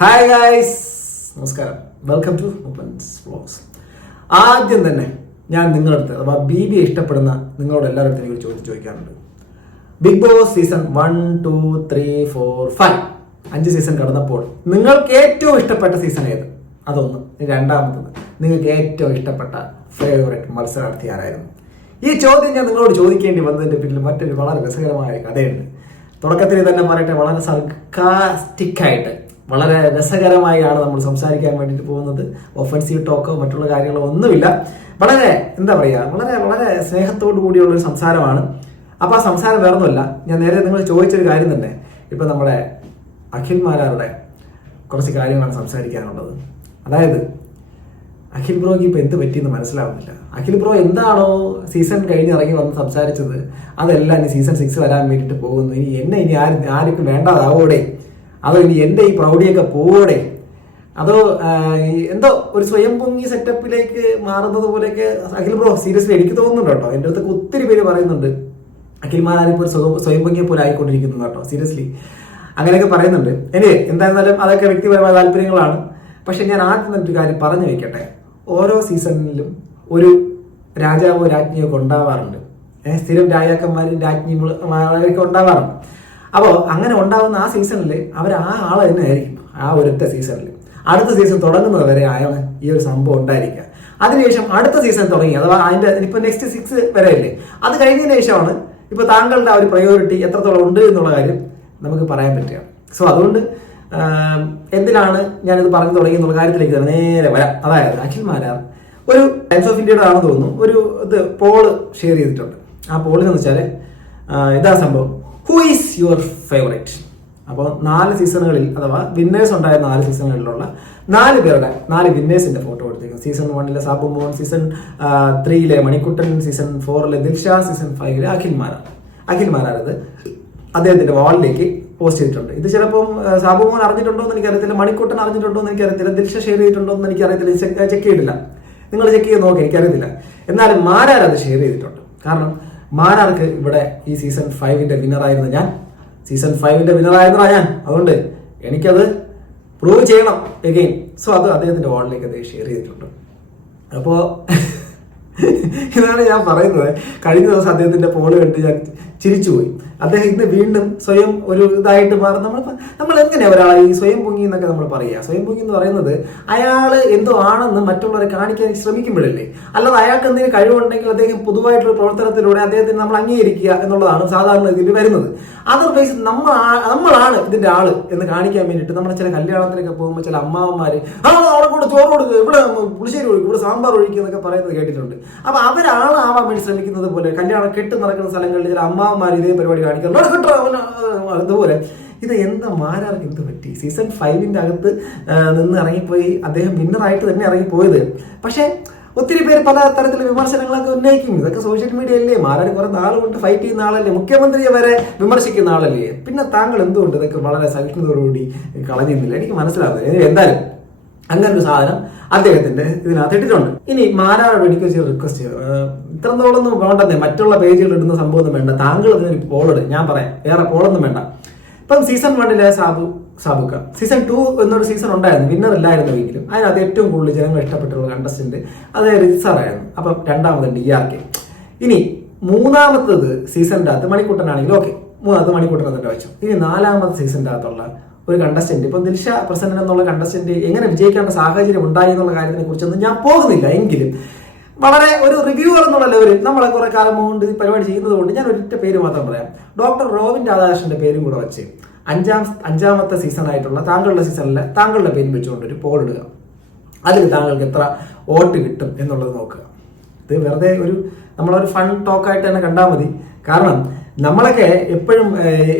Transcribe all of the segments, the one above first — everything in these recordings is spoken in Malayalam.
ഹായ് ഗായ്സ് നമസ്കാരം. വെൽക്കം ടു ഓപ്പൻസ് വ്ലോഗ്സ് ആദ്യം തന്നെ ഞാൻ നിങ്ങളടുത്ത് അഥവാ ബി ബി ഇഷ്ടപ്പെടുന്ന നിങ്ങളോട് എല്ലാവരുടെ എനിക്ക് ചോദ്യം ചോദിക്കാറുണ്ട്. Bigg Boss season one two three four five അഞ്ച് സീസൺ കടന്നപ്പോൾ നിങ്ങൾക്ക് ഏറ്റവും ഇഷ്ടപ്പെട്ട സീസൺ ഏത്? അതൊന്ന്. രണ്ടാമത്തത്. നിങ്ങൾക്ക് ഏറ്റവും ഇഷ്ടപ്പെട്ട ഫേവറേറ്റ് മത്സരാർത്ഥി ആരായിരുന്നു? ഈ ചോദ്യം ഞാൻ നിങ്ങളോട് ചോദിക്കേണ്ടി വന്നതിന്റെ പിന്നിൽ മറ്റൊരു വളരെ രസകരമായ കഥയുണ്ട്. തുടക്കത്തിൽ തന്നെ പറയട്ടെ വളരെ സർക്കാസ്റ്റിക് ആയിട്ട്. വളരെ രസകരമായാണ് നമ്മൾ സംസാരിക്കാൻ വേണ്ടിയിട്ട് പോകുന്നത്. ഒഫൻസീവ് ടോക്കോ മറ്റുള്ള കാര്യങ്ങളോ ഒന്നുമില്ല. വളരെ എന്താ പറയുക വളരെ വളരെ സ്നേഹത്തോടു കൂടിയുള്ള ഒരു സംസാരമാണ്. അപ്പോൾ ആ സംസാരം വേറൊന്നുമല്ല. ഞാൻ നേരെ നിങ്ങൾ ചോദിച്ചൊരു കാര്യം തന്നെ. ഇപ്പം നമ്മുടെ അഖിൽ മാരാറുടെ കുറച്ച് കാര്യങ്ങളാണ് സംസാരിക്കാനുള്ളത്. അതായത് അഖിൽ ബ്രോയ്ക്ക് ഇപ്പം എന്ത് പറ്റിയെന്ന് മനസ്സിലാവുന്നില്ല. അഖിൽ ബ്രോ എന്താണോ സീസൺ കഴിഞ്ഞ് ഇറങ്ങി വന്ന് സംസാരിച്ചത് അതെല്ലാം ഇനി സീസൺ സിക്സ് വരാൻ വേണ്ടിയിട്ട് പോകുന്നു. ഇനി എന്നെ ഇനി ആരും ആർക്കും വേണ്ടാതാവോടെ? അതോ ഇനി എന്റെ ഈ പ്രൗഢിയൊക്കെ പോവോടെ. അതോ എന്തോ ഒരു സ്വയം പൊങ്ങി സെറ്റപ്പിലേക്ക് മാറുന്നത് പോലെയൊക്കെ അഖിൽ ബ്രോ സീരിയസ്ലി എനിക്ക് തോന്നുന്നുണ്ട് കേട്ടോ. എന്റെ അടുത്തൊക്കെ ഒത്തിരി പേര് പറയുന്നുണ്ട്. അഖിൽ മാരാരിപ്പോൾ ഒരു സ്വയം പൊങ്ങിയെ പോലെ ആയിക്കൊണ്ടിരിക്കുന്നു കേട്ടോ സീരിയസ്ലി അങ്ങനെയൊക്കെ പറയുന്നുണ്ട്. ഇനി എന്തായിരുന്നാലും അതൊക്കെ വ്യക്തിപരമായ താല്പര്യങ്ങളാണ്. പക്ഷെ ഞാൻ ആദ്യം തന്നെ ഒരു കാര്യം പറഞ്ഞു വെക്കട്ടെ. ഓരോ സീസണിലും ഒരു രാജാവോ രാജ്ഞിയോ ഒക്കെ ഉണ്ടാവാറുണ്ട് സ്ഥിരം രാജാക്കന്മാരും രാജ്ഞിമാരൊക്കെ ഉണ്ടാവാറുണ്ട്. അപ്പോൾ അങ്ങനെ ഉണ്ടാകുന്ന ആ സീസണിൽ അവർ ആ ആൾ തന്നെ ആയിരിക്കും ആ ഒരൊറ്റ സീസണിൽ അടുത്ത സീസൺ തുടങ്ങുന്നത് വരെ അയാൾ ഈ ഒരു സംഭവം ഉണ്ടായിരിക്കുക. അതിനുശേഷം അടുത്ത സീസൺ തുടങ്ങി അഥവാ അതിന്റെ ഇപ്പൊ നെക്സ്റ്റ് സിക്സ് വരെ അല്ലേ അത് കഴിഞ്ഞതിന് ശേഷമാണ് ഇപ്പൊ താങ്കളുടെ ആ ഒരു പ്രയോറിറ്റി എത്രത്തോളം ഉണ്ട് എന്നുള്ള കാര്യം നമുക്ക് പറയാൻ പറ്റുക. സോ അതുകൊണ്ട് എന്തിനാണ് ഞാനിത് പറഞ്ഞു തുടങ്ങി എന്നുള്ള കാര്യത്തിലേക്ക് നേരെ വരാം. അതായത് അഖിൽ മാരാർ ഒരു ടൈംസ് ഓഫ് ഇന്ത്യയുടെ ആണെന്ന് തോന്നുന്നു. ഒരു ഇത് പോൾ ഷെയർ ചെയ്തിട്ടുണ്ട്. ആ പോളിൽ എന്ന് വെച്ചാൽ ഇതാ സംഭവം. ഹു ഈസ് യുവർ ഫേവറേറ്റ് അപ്പോൾ നാല് സീസണുകളിൽ അഥവാ വിന്നേഴ്സ് ഉണ്ടായ നാല് സീസണുകളിലുള്ള നാല് പേരുടെ നാല് വിന്നേഴ്സിന്റെ ഫോട്ടോ എടുത്തേക്കും. സീസൺ വണ്ണിലെ സാബു മോഹൻ സീസൺ ത്രീയിലെ മണിക്കുട്ടൻ സീസൺ ഫോറിലെ ദിൽഷ സീസൺ ഫൈവിലെ അഖിൽ മാരാർ. അഖിൽ മാരാരത് അദ്ദേഹത്തിന്റെ വാളിലേക്ക് പോസ്റ്റ് ചെയ്തിട്ടുണ്ട്. ഇത് ചിലപ്പോൾ സാബു മോഹൻ അറിഞ്ഞിട്ടുണ്ടോ എന്ന് എനിക്കറിയത്തില്ല മണിക്കുട്ടൻ അറിഞ്ഞിട്ടുണ്ടോ എന്ന് എനിക്കറിയത്തില്ല ദിൽഷ ഷെയർ ചെയ്തിട്ടുണ്ടോ എന്ന് എനിക്കറിയത്തില്ല ചെക്ക് ചെയ്തിട്ടില്ല. നിങ്ങൾ ചെക്ക് ചെയ്ത് നോക്കി എനിക്കറിയത്തില്ല. എന്നാലും മാരാർ അത് ഷെയർ ചെയ്തിട്ടുണ്ട്. കാരണം മാരാർക്ക് ഇവിടെ ഈ സീസൺ ഫൈവിന്റെ വിന്നറായിരുന്നു ഞാൻ. സീസൺ ഫൈവിന്റെ വിന്നറായിരുന്നതാ ഞാൻ. അതുകൊണ്ട് എനിക്കത് പ്രൂവ് ചെയ്യണം എഗെയിൻ സോ അത് അദ്ദേഹത്തിന്റെ വാളിലേക്ക് അദ്ദേഹം ഷെയർ ചെയ്തിട്ടുണ്ട്. അപ്പോ ഇതാണ് ഞാൻ പറയുന്നത്. കഴിഞ്ഞ ദിവസം അദ്ദേഹത്തിന്റെ പോൾ കണ്ട് ഞാൻ ചിരിച്ചുപോയി അദ്ദേഹം ഇന്ന് വീണ്ടും സ്വയം ഒരു ഇതായിട്ട് മാറും. നമ്മൾ നമ്മൾ എങ്ങനെയാണ് ഒരാളെ ഈ സ്വയം പൊങ്ങി എന്നൊക്കെ നമ്മൾ പറയുക. സ്വയം പൊങ്ങി എന്ന് പറയുന്നത് അയാൾ എന്തോ ആണെന്ന് മറ്റുള്ളവരെ കാണിക്കാൻ ശ്രമിക്കുമ്പോഴല്ലേ? അല്ലാതെ അയാൾക്ക് എന്തെങ്കിലും കഴിവുണ്ടെങ്കിൽ അദ്ദേഹം പൊതുവായിട്ടുള്ള പ്രവർത്തനത്തിലൂടെ അദ്ദേഹത്തിന് നമ്മൾ അംഗീകരിക്കുക എന്നുള്ളതാണ് സാധാരണ ഇതിൽ വരുന്നത്. അതർവൈസ് നമ്മൾ നമ്മളാണ് ഇതിന്റെ ആൾ എന്ന് കാണിക്കാൻ വേണ്ടിയിട്ട് നമ്മുടെ ചില കല്യാണത്തിനൊക്കെ പോകുമ്പോൾ ചില അമ്മാവന്മാര് ആ അവിടെ കൂടെ ചോറ് കൊടുക്കുക ഇവിടെ പുളിശ്ശേരി ഒഴിക്കും ഇവിടെ സാമ്പാർ ഒഴിക്കുക എന്നൊക്കെ പറയുന്നത് കേട്ടിട്ടുണ്ട്. അപ്പൊ അവരാണ് ആവാൻ വേണ്ടി ശ്രമിക്കുന്നത് പോലെ കല്യാണം കെട്ട് നടക്കുന്ന സ്ഥലങ്ങളിൽ ചില അമ്മാവന്മാർ ഇതേ പരിപാടി കാണിക്കുന്നു "ഇവിടെ കെട്ടോ, അവന്, ആ, അതുപോലെ ഇത് എന്താ മാരാർക്ക് എന്ത് പറ്റി? സീസൺ ഫൈവിന്റെ അകത്ത് നിന്ന് ഇറങ്ങിപ്പോയി അദ്ദേഹം വിന്നറായിട്ട് തന്നെ ഇറങ്ങിപ്പോയത്. പക്ഷേ ഒത്തിരി പേര് പല തരത്തിലുള്ള വിമർശനങ്ങളൊക്കെ ഉന്നയിക്കും ഇതൊക്കെ സോഷ്യൽ മീഡിയ അല്ലേ? മാരാർ കുറെ നാളുകൊണ്ട് ഫൈറ്റ് ചെയ്യുന്ന ആളല്ലേ? മുഖ്യമന്ത്രിയെ വരെ വിമർശിക്കുന്ന ആളല്ലേ? പിന്നെ താങ്കൾ എന്തുകൊണ്ട് ഇതൊക്കെ വളരെ സഹിഷ്ണുതയോടുകൂടി കളഞ്ഞിരുന്നില്ല? എനിക്ക് മനസ്സിലാവുന്നില്ല. എന്തായാലും അങ്ങനെ ഒരു സാധനം അദ്ദേഹത്തിന്റെ ഇതിനകത്ത് ഇട്ടിട്ടുണ്ട്. ഇനി മാരാ എനിക്ക് ഒരു റിക്വസ്റ്റ് ഇത്രത്തോളൊന്നും വേണ്ടെന്നേ മറ്റുള്ള പേജുകൾ ഇടുന്ന സംഭവം ഒന്നും വേണ്ട. താങ്കൾ ഇതിനൊരു പോളിട് ഞാൻ പറയാം. വേറെ പോളൊന്നും വേണ്ട. ഇപ്പം സീസൺ വണ്ണിലെ സാബു സാബുക്ക. സീസൺ ടു എന്നൊരു സീസൺ ഉണ്ടായിരുന്നു. വിന്നർ ഇല്ലായിരുന്നു എങ്കിലും അതിനകത്ത് ഏറ്റവും കൂടുതൽ ജനങ്ങൾ ഇഷ്ടപ്പെട്ടുള്ള കണ്ടസ്റ്റന്റ് അത് റിസാറായിരുന്നു അപ്പം രണ്ടാമത് ഡി ആർ കെ ഇനി മൂന്നാമത്തത് സീസണിന്റെ അകത്ത് മണിക്കൂട്ടനാണെങ്കിൽ ഓക്കെ മൂന്നാമത്തെ മണിക്കൂട്ടൻ തന്നെ വെച്ചു. ഇനി നാലാമത്തെ സീസണിന്റെ അകത്തുള്ള ഒരു കണ്ടസ്റ്റന്റ് ഇപ്പൊ ദിൽഷ പ്രസന്നൻ എന്നുള്ള കണ്ടസ്റ്റന്റ് എങ്ങനെ വിജയിക്കേണ്ട സാഹചര്യം ഉണ്ടായി എന്നുള്ള കാര്യത്തിനെ കുറിച്ചൊന്നും ഞാൻ പോകുന്നില്ല. എങ്കിലും വളരെ ഒരു റിവ്യൂവർ എന്നുള്ള ലെവലിൽ നമ്മളെ കുറെ കാലം കൊണ്ട് ഈ പരിപാടി ചെയ്യുന്നത് കൊണ്ട് ഞാൻ ഒരിറ്റ പേര് മാത്രം പറയാം. ഡോക്ടർ റോവിൻ രാധാകൃഷ്ണന്റെ പേരും കൂടെ വെച്ച് അഞ്ചാം അഞ്ചാമത്തെ സീസൺ ആയിട്ടുള്ള താങ്കളുടെ സീസണിലെ താങ്കളുടെ പേരും വെച്ചുകൊണ്ട് ഒരു പോൾ ഇടുക. അതിൽ താങ്കൾക്ക് എത്ര വോട്ട് കിട്ടും എന്നുള്ളത് നോക്കുക. ഇത് വെറുതെ ഒരു നമ്മളൊരു ഫൺ ടോക്കായിട്ട് തന്നെ കണ്ടാൽ മതി. കാരണം നമ്മളൊക്കെ എപ്പോഴും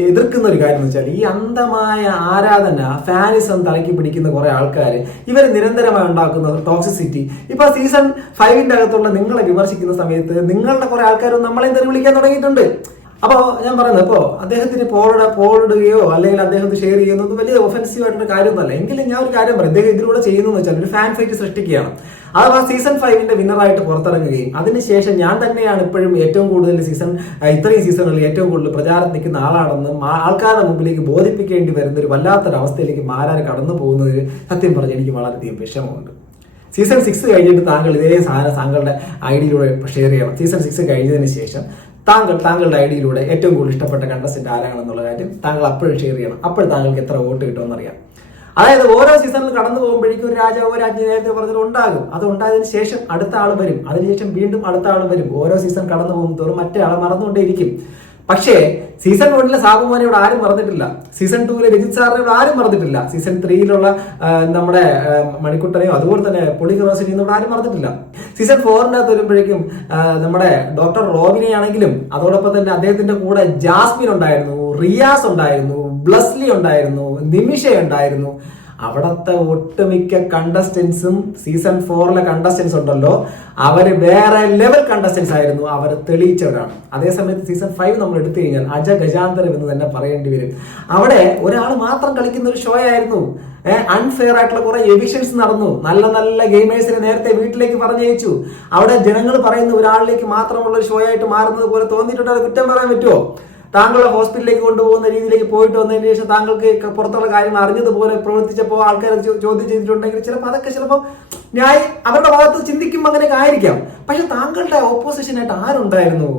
എതിർക്കുന്ന ഒരു കാര്യം എന്ന് വെച്ചാൽ ഈ അന്ധമായ ആരാധന ഫാനിസം തലക്കി പിടിക്കുന്ന കുറെ ആൾക്കാർ ഇവർ നിരന്തരമായി ഉണ്ടാക്കുന്ന ടോക്സിസിറ്റി ഇപ്പൊ സീസൺ ഫൈവിന്റെ അകത്തുള്ള നിങ്ങളെ വിമർശിക്കുന്ന സമയത്ത് നിങ്ങളുടെ കുറെ ആൾക്കാരും നമ്മളെ തെറി വിളിക്കാൻ തുടങ്ങിയിട്ടുണ്ട്. അപ്പോൾ ഞാൻ പറയുന്നത് ഇപ്പോൾ അദ്ദേഹത്തിന് പോളിട പോളിടുകയോ അല്ലെങ്കിൽ അദ്ദേഹം ഷെയർ ചെയ്യുന്നതൊന്നും വലിയ ഒഫൻസീവ് ആയിട്ടുള്ള കാര്യമൊന്നുമല്ല. എങ്കിലും ഞാൻ ഒരു കാര്യം പറയും. അദ്ദേഹം ഇതിലൂടെ ചെയ്യുന്നതെന്ന് വെച്ചാൽ ഒരു ഫാൻ ഫൈറ്റ് സൃഷ്ടിക്കുകയാണ്. അഥവാ സീസൺ ഫൈവിന്റെ വിന്നറായിട്ട് പുറത്തിറങ്ങുകയും അതിനുശേഷം ഞാൻ തന്നെയാണ് ഇപ്പോഴും ഏറ്റവും കൂടുതൽ സീസൺ ഇത്രയും സീസണുകളിൽ ഏറ്റവും കൂടുതൽ പ്രചാരം നിൽക്കുന്ന ആളാണെന്ന് ആൾക്കാരുടെ മുമ്പിലേക്ക് ബോധിപ്പിക്കേണ്ടി വരുന്ന ഒരു വല്ലാത്തൊരു അവസ്ഥയിലേക്ക് മാറാൻ കടന്നു പോകുന്നതിൽ സത്യം പറഞ്ഞ് എനിക്ക് വളരെയധികം വിഷമമുണ്ട്. സീസൺ സിക്സ് കഴിഞ്ഞിട്ട് താങ്കൾ ഇതേ സാധനം താങ്കളുടെ ഐഡിയിലൂടെ ഷെയർ ചെയ്യണം. സീസൺ സിക്സ് കഴിഞ്ഞതിന് ശേഷം താങ്കൾ താങ്കളുടെ ഐഡിയിലൂടെ ഏറ്റവും കൂടുതൽ ഇഷ്ടപ്പെട്ട കണ്ടസ്റ്റന്റ് ആരാണെന്നുള്ള കാര്യം താങ്കൾ അപ്പോഴും ഷെയർ ചെയ്യണം. അപ്പോൾ താങ്കൾക്ക് എത്ര വോട്ട് കിട്ടുമെന്ന് അറിയാം അതായത് ഓരോ സീസണിൽ കടന്നു പോകുമ്പോഴേക്കും രാജാവ് രാജ്ഞി നേരത്തെ പറഞ്ഞത് ഉണ്ടാകും. അത് ഉണ്ടായതിനു ശേഷം അടുത്ത ആൾ വരും. അതിനുശേഷം വീണ്ടും അടുത്ത ആൾ വരും. ഓരോ സീസൺ കടന്നു പോകും തോറും മറ്റേ ആൾ മറന്നുകൊണ്ടേയിരിക്കും. പക്ഷേ സീസൺ വണ്ണിലെ സാബുമാനെ ഇവിടെ ആരും മറന്നിട്ടില്ല. സീസൺ ടൂവിലെ രജിത് സാറിനെ ഇവിടെ ആരും മറന്നിട്ടില്ല. സീസൺ ത്രീയിലുള്ള നമ്മുടെ മണിക്കുട്ടനെയും അതുപോലെ തന്നെ പൊളി ക്രോസിനെയും ഇവിടെ ആരും മറന്നിട്ടില്ല. സീസൺ ഫോറിനകത്ത് വരുമ്പോഴേക്കും നമ്മുടെ ഡോക്ടർ റോബിനെ ആണെങ്കിലും അതോടൊപ്പം തന്നെ അദ്ദേഹത്തിന്റെ കൂടെ ജാസ്മിൻ ഉണ്ടായിരുന്നു റിയാസ് ഉണ്ടായിരുന്നു ബ്ലസ്ലി ഉണ്ടായിരുന്നു നിമിഷ ഉണ്ടായിരുന്നു. അവിടത്തെ ഒട്ടുമിക്ക കണ്ടസ്റ്റൻസും സീസൺ ഫോറിലെ കണ്ടസ്റ്റൻസ് ഉണ്ടല്ലോ. അവർ വേറെ ലെവൽ കണ്ടസ്റ്റൻസ് ആയിരുന്നു. അവർ തെളിയിച്ചവരാണ്. അതേസമയത്ത് സീസൺ ഫൈവ് നമ്മൾ എടുത്തു കഴിഞ്ഞാൽ അജ ഗജാന്തരം എന്ന് തന്നെ പറയേണ്ടി വരും. അവിടെ ഒരാൾ മാത്രം കളിക്കുന്ന ഒരു ഷോ ആയിരുന്നു. അൺഫെയർ ആയിട്ടുള്ള കുറെ എവിഷൻസ് നടന്നു. നല്ല നല്ല ഗെയിമേഴ്സിനെ നേരത്തെ വീട്ടിലേക്ക് പറഞ്ഞയച്ചു. അവിടെ ജനങ്ങൾ പറയുന്ന ഒരാളിലേക്ക് മാത്രമുള്ള ഒരു ഷോ ആയിട്ട് മാറുന്നത് പോലെ തോന്നിയിട്ടുണ്ട്? കുറ്റം പറയാൻ പറ്റുമോ താങ്കളെ ഹോസ്പിറ്റലിലേക്ക് കൊണ്ടുപോകുന്ന രീതിയിലേക്ക് പോയിട്ട് വന്നതിന് ശേഷം താങ്കൾക്ക് പുറത്തുള്ള കാര്യങ്ങൾ അറിഞ്ഞതുപോലെ പ്രവർത്തിച്ചപ്പോൾ ആൾക്കാർ ചോദ്യം ചെയ്തിട്ടുണ്ടെങ്കിൽ ചിലപ്പോൾ അതൊക്കെ ചിലപ്പോൾ ന്യായ അവരുടെ ഭാഗത്ത് ചിന്തിക്കുമ്പോൾ അങ്ങനെയൊക്കെ ആയിരിക്കാം. പക്ഷെ താങ്കളുടെ ഓപ്പോസിഷനായിട്ട് ആരുണ്ടായിരുന്നു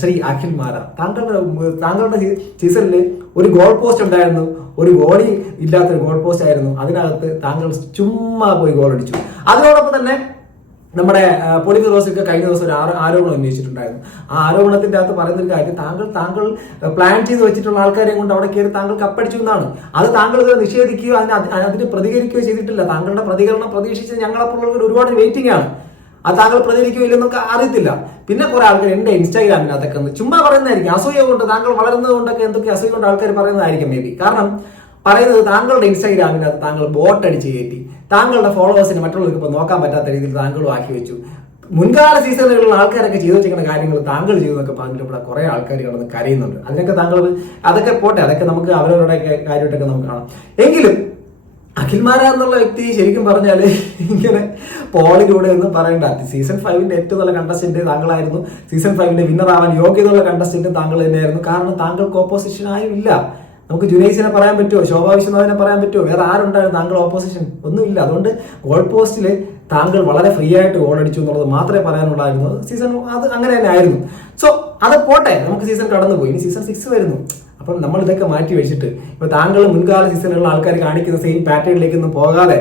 ശ്രീ അഖിൽ മാര താങ്കളുടെ താങ്കളുടെ സീസണിൽ ഒരു ഗോൾ പോസ്റ്റ് ഉണ്ടായിരുന്നു. ഒരു ഗോളി ഇല്ലാത്തൊരു ഗോൾ പോസ്റ്റ് ആയിരുന്നു. അതിനകത്ത് താങ്കൾ ചുമ്മാ പോയി ഗോൾ അടിച്ചു. അതിനോടൊപ്പം തന്നെ നമ്മുടെ പൊളി ഫിറോസൊക്കെ കഴിഞ്ഞ ദിവസം ഒരു ആരോ- ആരോപണം ഉന്നയിച്ചിട്ടുണ്ടായിരുന്നു. ആ ആരോപണത്തിന്റെ അകത്ത് പറയുന്ന ഒരു കാര്യം താങ്കൾ താങ്കൾ പ്ലാൻ ചെയ്ത് വെച്ചിട്ടുള്ള ആൾക്കാരെ കൊണ്ട് അവിടെ കയറി താങ്കൾ കപ്പടിച്ചു എന്നാണ്. അത് താങ്കൾ ഇത് നിഷേധിക്കുകയോ അതിന് അതിന് പ്രതികരിക്കുകയോ ചെയ്തിട്ടില്ല. താങ്കളുടെ പ്രതികരണം പ്രതീക്ഷിച്ച് ഞങ്ങളെപ്പോലുള്ളവർ ഒരുപാട് വെയിറ്റിംഗ് ആണ്. അത് താങ്കൾ പ്രതികരിക്കുകയോ അറിയത്തില്ല. പിന്നെ കുറെ ആൾക്കാർ എന്റെ ഇൻസ്റ്റാഗ്രാമിനകത്തൊക്കെ ചുമ്മാ പറയുന്നതായിരിക്കും. അസൂയ കൊണ്ട് താങ്കൾ വളരുന്നത് കൊണ്ടൊക്കെ എന്തൊക്കെ അസൂയ കൊണ്ട് ആൾക്കാർ പറയുന്നതായിരിക്കും മേ കാരണം പറയുന്നത് താങ്കളുടെ ഇൻസ്റ്റാഗ്രാമിനകത്ത് താങ്കൾ ബോട്ട് അടിച്ച് കയറ്റി. താങ്കളുടെ ഫോളോവേഴ്സിന് മറ്റുള്ളവർക്ക് ഇപ്പോൾ നോക്കാൻ പറ്റാത്ത രീതിയിൽ താങ്കളും ആക്കി വെച്ചു. മുൻകാല സീസണുകളിലുള്ള ആൾക്കാരൊക്കെ ചെയ്തു വെച്ചിരിക്കുന്ന കാര്യങ്ങൾ താങ്കൾ ചെയ്തു എന്നൊക്കെ പറഞ്ഞിട്ട് ഇവിടെ കുറെ ആൾക്കാർ കിടന്ന് കരയുന്നുണ്ട്. അതിനൊക്കെ താങ്കൾ അതൊക്കെ പോട്ടെ അതൊക്കെ നമുക്ക് അവരവരുടെ കാര്യമായിട്ടൊക്കെ നമുക്ക് കാണാം. എങ്കിലും അഖിൽമാര എന്നുള്ള വ്യക്തി ശരിക്കും പറഞ്ഞാൽ ഇങ്ങനെ പോളിലൂടെ എന്ന് പറയണ്ട. സീസൺ ഫൈവിന്റെ ഏറ്റവും നല്ല കണ്ടസ്റ്റന്റ് താങ്കളായിരുന്നു. സീസൺ ഫൈവിന്റെ വിന്നർ ആവാൻ യോഗ്യതയുള്ള കണ്ടസ്റ്റന്റ് താങ്കൾ തന്നെയായിരുന്നു. കാരണം താങ്കൾക്ക് ഓപ്പോസിഷൻ ആരും ഇല്ല നമുക്ക് ജുനൈസിനെ പറയാൻ പറ്റുമോ ശോഭാ വിശ്വനാഥിനെ പറയാൻ പറ്റുമോ വേറെ ആരുണ്ടായിരുന്നു? താങ്കൾ ഓപ്പോസിഷൻ ഒന്നുമില്ല. അതുകൊണ്ട് ഗോൾ പോസ്റ്റിൽ താങ്കൾ വളരെ ഫ്രീ ആയിട്ട് ഗോൾ അടിച്ചു എന്നുള്ളത് മാത്രമേ പറയാനുള്ളായിരുന്നു സീസൺ അത് അങ്ങനെ തന്നെ ആയിരുന്നു. സോ അത് പോട്ടെ. നമുക്ക് സീസൺ കടന്നുപോയി. ഇനി സീസൺ സിക്സ് വരുന്നു. അപ്പം നമ്മൾ ഇതൊക്കെ മാറ്റി വെച്ചിട്ട് ഇപ്പൊ താങ്കൾ മുൻകാല സീസണിലുള്ള ആൾക്കാർ കാണിക്കുന്ന സെയിം പാറ്റേണിലേക്കൊന്നും പോകാതെ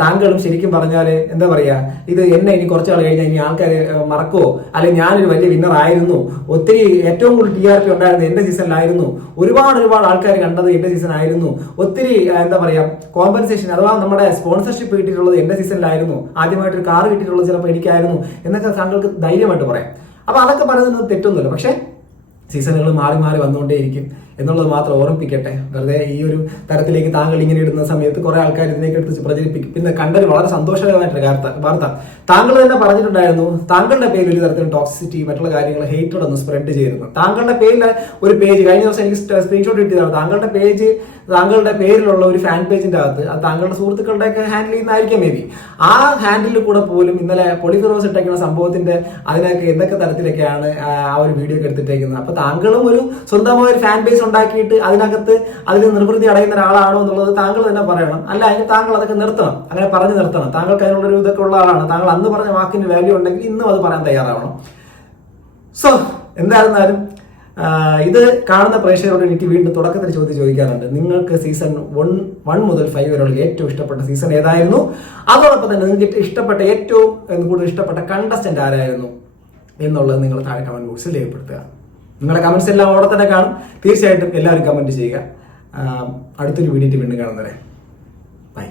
താങ്കളും ശരിക്കും പറഞ്ഞാൽ എന്താ പറയാ ഇത് എന്നെ ഇനി കുറച്ചാൾ കഴിഞ്ഞാൽ ഇനി ആൾക്കാർ മറക്കുമോ അല്ലെങ്കിൽ ഞാനൊരു വലിയ വിന്നർ ആയിരുന്നു. ഒത്തിരി ഏറ്റവും കൂടുതൽ ടി ആർ പി ഉണ്ടായിരുന്നത് എന്റെ സീസണിലായിരുന്നു ഒരുപാട് ഒരുപാട് ആൾക്കാർ കണ്ടത് എന്റെ സീസൺ ആയിരുന്നു. ഒത്തിരി എന്താ പറയാ കോമ്പൻസേഷൻ അഥവാ നമ്മുടെ സ്പോൺസർഷിപ്പ് കിട്ടിയിട്ടുള്ളത് എന്റെ സീസണിലായിരുന്നു ആദ്യമായിട്ട് ഒരു കാർ കിട്ടിയിട്ടുള്ളത് ചിലപ്പോൾ എനിക്കായിരുന്നു. എന്നൊക്കെ താങ്കൾക്ക് ധൈര്യമായിട്ട് പറയാം. അപ്പൊ അതൊക്കെ പറയുന്നത് തെറ്റൊന്നുമില്ല. പക്ഷേ സീസണുകൾ മാറി മാറി വന്നുകൊണ്ടേയിരിക്കും. എന്നുള്ളത് മാത്രം ഓർമ്മിപ്പിക്കട്ടെ. വെറുതെ ഈ ഒരു തരത്തിലേക്ക് താങ്കൾ ഇങ്ങനെ ഇടുന്ന സമയത്ത് കുറെ ആൾക്കാർ ഇതിനേക്ക് എടുത്ത് പ്രചരിപ്പിക്കും. പിന്നെ കണ്ടൊരു വളരെ സന്തോഷകരമായിട്ടൊരു വാർത്ത താങ്കൾ തന്നെ പറഞ്ഞിട്ടുണ്ടായിരുന്നു താങ്കളുടെ പേരിൽ ഒരു തരത്തിൽ ടോക്സിസിറ്റി മറ്റുള്ള കാര്യങ്ങൾ ഹേറ്റഡ് ഒന്ന് സ്പ്രെഡ് ചെയ്തിരുന്നു താങ്കളുടെ പേരിൽ ഒരു പേജ് കഴിഞ്ഞ ദിവസം എനിക്ക് സ്ക്രീൻഷോട്ട് കിട്ടിയതാണ്. താങ്കളുടെ പേജ് താങ്കളുടെ പേരിലുള്ള ഒരു ഫാൻ പേജിന്റെ അകത്ത് അത് താങ്കളുടെ സുഹൃത്തുക്കളുടെ ഒക്കെ ഹാൻഡിൽ ചെയ്യുന്നതായിരിക്കും മേ ബി ആ ഹാൻഡിലിൽ കൂടെ പോലും ഇന്നലെ പൊളിഫിറോസ് ഇട്ടേക്കുന്ന സംഭവത്തിന്റെ അതിനൊക്കെ എന്തൊക്കെ തരത്തിലൊക്കെയാണ് ആ ഒരു വീഡിയോ ഒക്കെ എടുത്തിട്ടേക്കുന്നത്. അപ്പൊ താങ്കളും ഒരു സ്വന്തമായ ഒരു ഫാൻ ബേസ് ഉണ്ടാക്കിയിട്ട് അതിനകത്ത് അതിന് നിർവൃത്തി അടയുന്ന ഒരാളാണോ എന്നുള്ളത് താങ്കൾ തന്നെ പറയണം. അല്ല അതിന് താങ്കൾ അതൊക്കെ നിർത്തണം. അങ്ങനെ പറഞ്ഞു നിർത്തണം. താങ്കൾക്ക് അതിനുള്ള ഒരു ഇതൊക്കെ ഉള്ള ആളാണ്. താങ്കൾ അന്ന് പറഞ്ഞ വാക്കിന് വാല്യൂ ഉണ്ടെങ്കിൽ ഇന്നും അത് പറയാൻ തയ്യാറാവണം. സോ എന്തായിരുന്നാലും ഇത് കാണുന്ന പ്രേക്ഷകരോട് എനിക്ക് വീണ്ടും തുടക്കത്തിൽ ചോദ്യം ചോദിക്കാറുണ്ട്. നിങ്ങൾക്ക് സീസൺ വൺ വൺ മുതൽ ഫൈവ് വരെയുള്ള ഏറ്റവും ഇഷ്ടപ്പെട്ട സീസൺ ഏതായിരുന്നു? അതോടൊപ്പം തന്നെ നിങ്ങൾക്ക് ഇഷ്ടപ്പെട്ട ഏറ്റവും കൂടുതൽ ഇഷ്ടപ്പെട്ട കണ്ടസ്റ്റന്റ് ആരായിരുന്നു? എന്നുള്ളത് നിങ്ങൾ താഴെ കമന്റ് ബോക്സിൽ രേഖപ്പെടുത്തുക. നിങ്ങളുടെ കമന്റ്സ് എല്ലാം അവിടെ തന്നെ കാണും. തീർച്ചയായിട്ടും എല്ലാവരും കമന്റ് ചെയ്യുക. അടുത്തൊരു വീഡിയോ വീണ്ടും കാണുന്നവരെ. ബൈ